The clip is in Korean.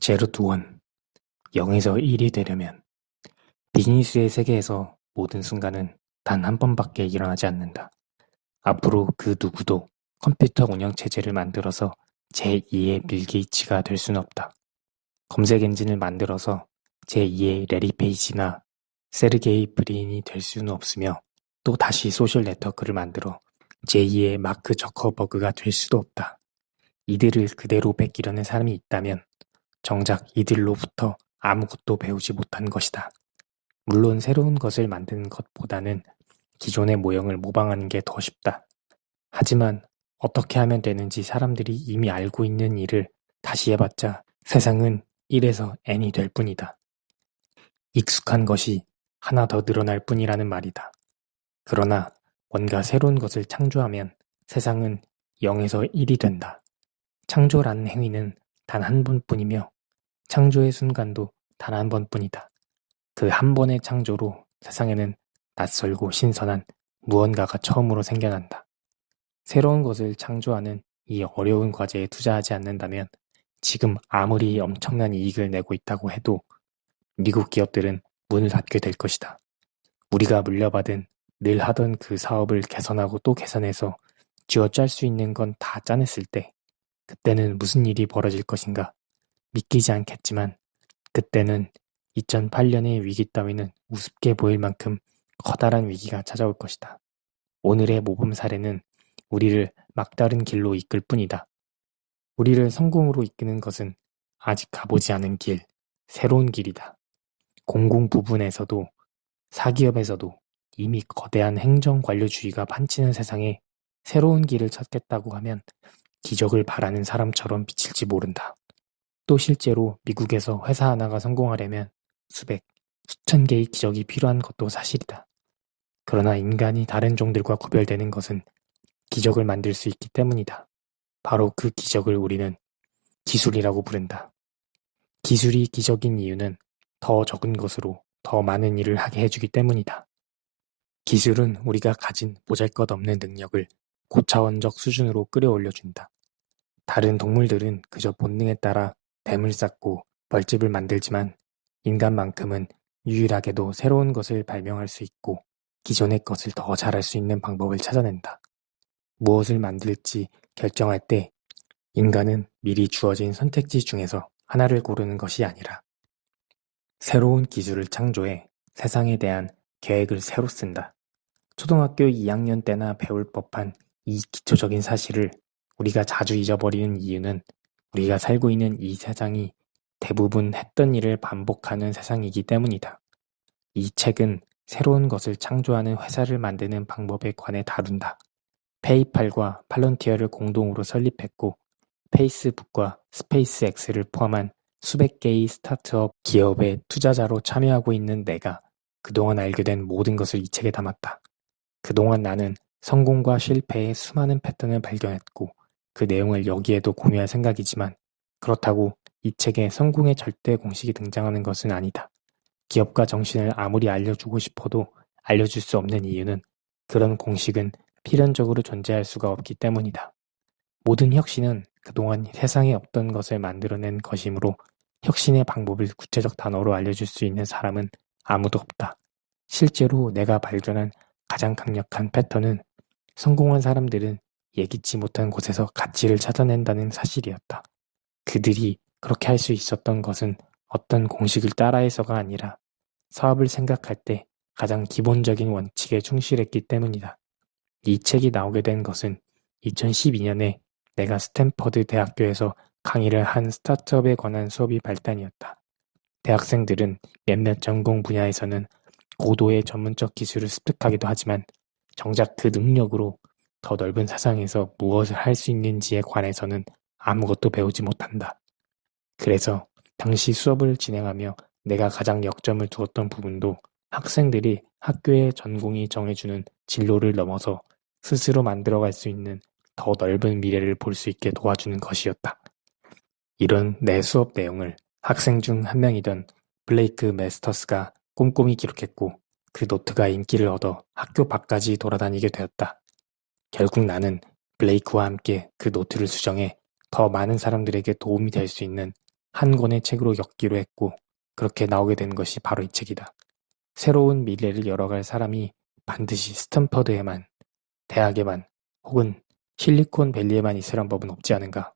제로 투 원, 0에서 1이 되려면 비즈니스의 세계에서 모든 순간은 단 한 번밖에 일어나지 않는다. 앞으로 그 누구도 컴퓨터 운영 체제를 만들어서 제2의 빌 게이츠가 될 수는 없다. 검색 엔진을 만들어서 제2의 레리 페이지나 세르게이 브린이 될 수는 없으며 또 다시 소셜 네트워크를 만들어 제2의 마크 저커버그가 될 수도 없다. 이들을 그대로 뺏기려는 사람이 있다면 정작 이들로부터 아무것도 배우지 못한 것이다. 물론 새로운 것을 만드는 것보다는 기존의 모형을 모방하는 게 더 쉽다. 하지만 어떻게 하면 되는지 사람들이 이미 알고 있는 일을 다시 해봤자 세상은 1에서 n이 될 뿐이다. 익숙한 것이 하나 더 늘어날 뿐이라는 말이다. 그러나 뭔가 새로운 것을 창조하면 세상은 0에서 1이 된다. 창조라는 행위는 단 한 번뿐이며 창조의 순간도 단 한 번뿐이다. 그 한 번의 창조로 세상에는 낯설고 신선한 무언가가 처음으로 생겨난다. 새로운 것을 창조하는 이 어려운 과제에 투자하지 않는다면 지금 아무리 엄청난 이익을 내고 있다고 해도 미국 기업들은 문을 닫게 될 것이다. 우리가 물려받은 늘 하던 그 사업을 개선하고 또 개선해서 쥐어짤 수 있는 건 다 짜냈을 때 그때는 무슨 일이 벌어질 것인가? 믿기지 않겠지만 그때는 2008년의 위기 따위는 우습게 보일 만큼 커다란 위기가 찾아올 것이다. 오늘의 모범 사례는 우리를 막다른 길로 이끌 뿐이다. 우리를 성공으로 이끄는 것은 아직 가보지 않은 길, 새로운 길이다. 공공 부분에서도 사기업에서도 이미 거대한 행정관료주의가 판치는 세상에 새로운 길을 찾겠다고 하면 기적을 바라는 사람처럼 비칠지 모른다. 또 실제로 미국에서 회사 하나가 성공하려면 수백, 수천 개의 기적이 필요한 것도 사실이다. 그러나 인간이 다른 종들과 구별되는 것은 기적을 만들 수 있기 때문이다. 바로 그 기적을 우리는 기술이라고 부른다. 기술이 기적인 이유는 더 적은 것으로 더 많은 일을 하게 해주기 때문이다. 기술은 우리가 가진 보잘것없는 능력을 고차원적 수준으로 끌어올려준다. 다른 동물들은 그저 본능에 따라 뱀을 쌓고 벌집을 만들지만 인간만큼은 유일하게도 새로운 것을 발명할 수 있고 기존의 것을 더 잘할 수 있는 방법을 찾아낸다. 무엇을 만들지 결정할 때 인간은 미리 주어진 선택지 중에서 하나를 고르는 것이 아니라 새로운 기술을 창조해 세상에 대한 계획을 새로 쓴다. 초등학교 2학년 때나 배울 법한 이 기초적인 사실을 우리가 자주 잊어버리는 이유는 우리가 살고 있는 이 세상이 대부분 했던 일을 반복하는 세상이기 때문이다. 이 책은 새로운 것을 창조하는 회사를 만드는 방법에 관해 다룬다. 페이팔과 팔런티어를 공동으로 설립했고 페이스북과 스페이스X를 포함한 수백 개의 스타트업 기업의 투자자로 참여하고 있는 내가 그동안 알게 된 모든 것을 이 책에 담았다. 그동안 나는 성공과 실패의 수많은 패턴을 발견했고 그 내용을 여기에도 공유할 생각이지만 그렇다고 이 책에 성공의 절대 공식이 등장하는 것은 아니다. 기업가 정신을 아무리 알려주고 싶어도 알려줄 수 없는 이유는 그런 공식은 필연적으로 존재할 수가 없기 때문이다. 모든 혁신은 그동안 세상에 없던 것을 만들어낸 것이므로 혁신의 방법을 구체적 단어로 알려줄 수 있는 사람은 아무도 없다. 실제로 내가 발견한 가장 강력한 패턴은 성공한 사람들은 예기치 못한 곳에서 가치를 찾아낸다는 사실이었다. 그들이 그렇게 할 수 있었던 것은 어떤 공식을 따라해서가 아니라 사업을 생각할 때 가장 기본적인 원칙에 충실했기 때문이다. 이 책이 나오게 된 것은 2012년에 내가 스탠퍼드 대학교에서 강의를 한 스타트업에 관한 수업이 발단이었다. 대학생들은 몇몇 전공 분야에서는 고도의 전문적 기술을 습득하기도 하지만 정작 그 능력으로 더 넓은 세상에서 무엇을 할 수 있는지에 관해서는 아무것도 배우지 못한다. 그래서 당시 수업을 진행하며 내가 가장 역점을 두었던 부분도 학생들이 학교의 전공이 정해주는 진로를 넘어서 스스로 만들어갈 수 있는 더 넓은 미래를 볼 수 있게 도와주는 것이었다. 이런 내 수업 내용을 학생 중 한 명이던 블레이크 메스터스가 꼼꼼히 기록했고 그 노트가 인기를 얻어 학교 밖까지 돌아다니게 되었다. 결국 나는 블레이크와 함께 그 노트를 수정해 더 많은 사람들에게 도움이 될 수 있는 한 권의 책으로 엮기로 했고 그렇게 나오게 된 것이 바로 이 책이다. 새로운 미래를 열어갈 사람이 반드시 스탠퍼드에만, 대학에만, 혹은 실리콘밸리에만 있으란 법은 없지 않은가?